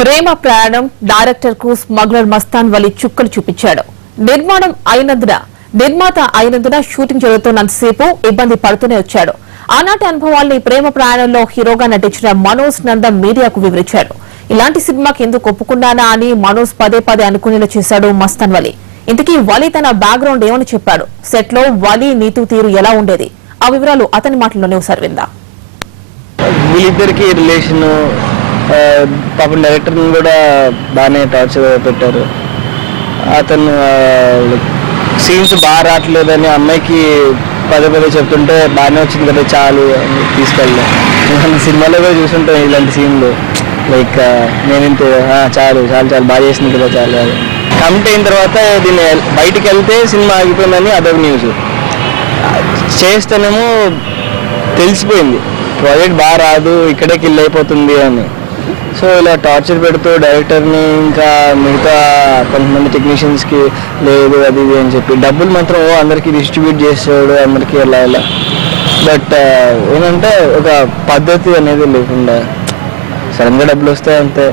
ప్రేమ ప్రయాణం డైరెక్టర్ కు స్మగ్లర్ మస్తాన్ వలి చుక్కలు చూపించాడు. నిర్మాత అయినందున షూటింగ్ జరుగుతున్నంతసేపు ఇబ్బంది పడుతూనే వచ్చాడు. ఆనాటి అనుభవాల్ని ప్రేమ ప్రయాణంలో హీరోగా నటించిన మనోజ్ నందం మీడియాకు వివరించాడు. ఇలాంటి సినిమాకి ఎందుకు ఒప్పుకున్నానా అని మనోజ్ పదే పదే అనుకునేలా చేశాడు మస్తాన్ వలి. ఇంతకీ వలి తన బ్యాక్గ్రౌండ్ ఏమని చెప్పాడు, సెట్ లో వలి నీతు తీరు ఎలా ఉండేది, ఆ వివరాలు అతని మాటల్లోనే ఒకసారి విందాం. వీళ్ళిద్దరికి రిలేషన్ పాపం డైరెక్టర్ కూడా బాగానే టార్చర్ పెట్టారు. అతను సీన్స్ బాగా రావట్లేదని అమ్మాయికి పదే పదే చెప్తుంటే బాగానే వచ్చింది కదా చాలు అని తీసుకెళ్ళాను. సినిమాలో కూడా చూస్తుంటాం ఇలాంటి సీన్లు, లైక్ నేను ఇంత చాలు చాలు చాలు బాగా చేసింది కదా చాలు అది కమిట్ అయిన తర్వాత దీన్ని బయటికి వెళ్తే సినిమా ఆగిపోయిందని అదొక న్యూస్. చేస్తేనేమో తెలిసిపోయింది ప్రాజెక్ట్ బాగా రాదు, ఇక్కడే కిల్ అయిపోతుంది అని. సో ఇలా టార్చర్ పెడుతూ డైరెక్టర్ని ఇంకా మిగతా కొంతమంది టెక్నీషియన్స్కి లేదు అది ఇది అని చెప్పి డబ్బులు మాత్రం అందరికీ డిస్ట్రిబ్యూట్ చేసాడు అందరికీ ఎలా ఎలా. బట్ ఏంటంటే ఒక పద్ధతి అనేది లేకుండా సడన్గా డబ్బులు వస్తాయి అంతే,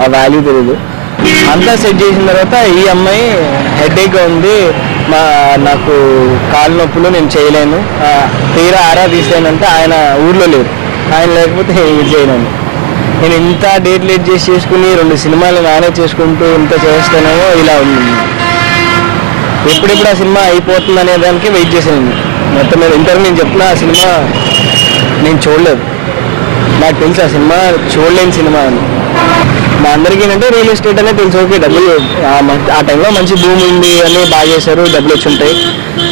ఆ వాల్యూ తెలియదు. అంతా సెట్ చేసిన తర్వాత ఈ అమ్మాయి హెడేక్గా ఉంది, నాకు కాలు నొప్పులు నేను చేయలేను, తీరా ఆరా తీసానంటే ఆయన ఊర్లో లేరు, ఆయన లేకపోతే ఇది చేయలేను, నేను ఇంత డేట్ లేట్ చేసి చేసుకుని 2 సినిమాలు మేనేజ్ చేసుకుంటూ ఇంత చేస్తానేమో ఇలా ఉంది. ఎప్పుడెప్పుడు ఆ సినిమా అయిపోతుంది అనే దానికి వెయిట్ చేశాను. మొత్తం మీద ఇంతవరకు నేను చెప్తున్నా ఆ సినిమా నేను చూడలేదు, నాకు తెలుసు ఆ సినిమా చూడలేని సినిమా అని. మా అందరికీ ఏంటంటే రియల్ ఎస్టేట్ అనేది తెలుసు, ఓకే డబ్బులు ఆ టైంలో మంచి భూమి ఉంది అని బాగా చేశారు, డబ్బులు వచ్చి ఉంటాయి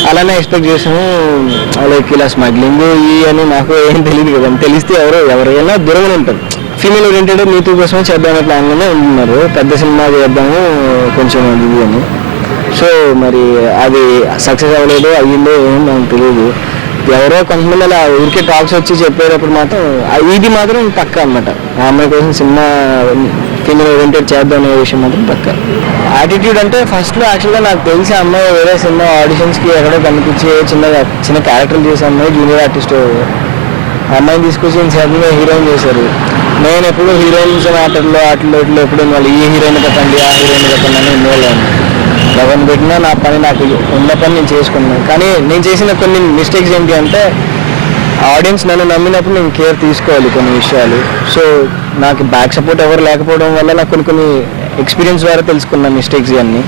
అలానే ఎక్స్పెక్ట్ చేసాము. లైక్ ఇలా స్మగ్లింగ్ ఈ అని నాకు ఏం తెలియదు కదా, తెలిస్తే ఎవరైనా దూరంగానే ఉంటారు. ఫీమేల్ ఓరియంటెడ్ నీతి కోసమే చేద్దామనే ప్లాన్లోనే ఉంటున్నారు, పెద్ద సినిమా చేద్దాము కొంచెం అది అని. సో మరి అది సక్సెస్ అవ్వలేదు, అయ్యిందో ఏమో నాకు తెలియదు. ఎవరో కొంతమంది అలా ఊరికే టాక్స్ వచ్చి చెప్పేటప్పుడు మాత్రం ఇది మాత్రం పక్క అనమాట, ఆ అమ్మాయి కోసం సినిమా ఫీమేల్ ఓరియంటెడ్ చేద్దాం అనే విషయం మాత్రం పక్క. యాటిట్యూడ్ అంటే ఫస్ట్లో యాక్చువల్గా నాకు తెలిసి అమ్మాయి వేరే సినిమా ఆడిషన్స్కి ఎక్కడో కనిపించి చిన్న క్యారెక్టర్లు చేసే అమ్మాయి జూనియర్ ఆర్టిస్ట్, ఆ అమ్మాయిని తీసుకొచ్చి సడన్గా హీరోయిన్ చేశారు. నేను ఎప్పుడు హీరోయిన్స్ మ్యాటర్లో అట్లా ఇట్లా ఎప్పుడు వాళ్ళు ఈ హీరోయిన్ చెప్పండి ఆ హీరోయిన్ చెప్పండి అని ఇన్వాల్వ్ ఎవరిని పెట్టినా నా పని నాకు ఉన్న పని నేను చేసుకున్నాను. కానీ నేను చేసిన కొన్ని మిస్టేక్స్ ఏంటి అంటే ఆడియన్స్ నన్ను నమ్మినప్పుడు నేను కేర్ తీసుకోవాలి కొన్ని విషయాలు. సో నాకు బ్యాక్ సపోర్ట్ ఎవరు లేకపోవడం వల్ల నాకు కొన్ని ఎక్స్పీరియన్స్ ద్వారా తెలుసుకున్న మిస్టేక్స్ ఇవన్నీ.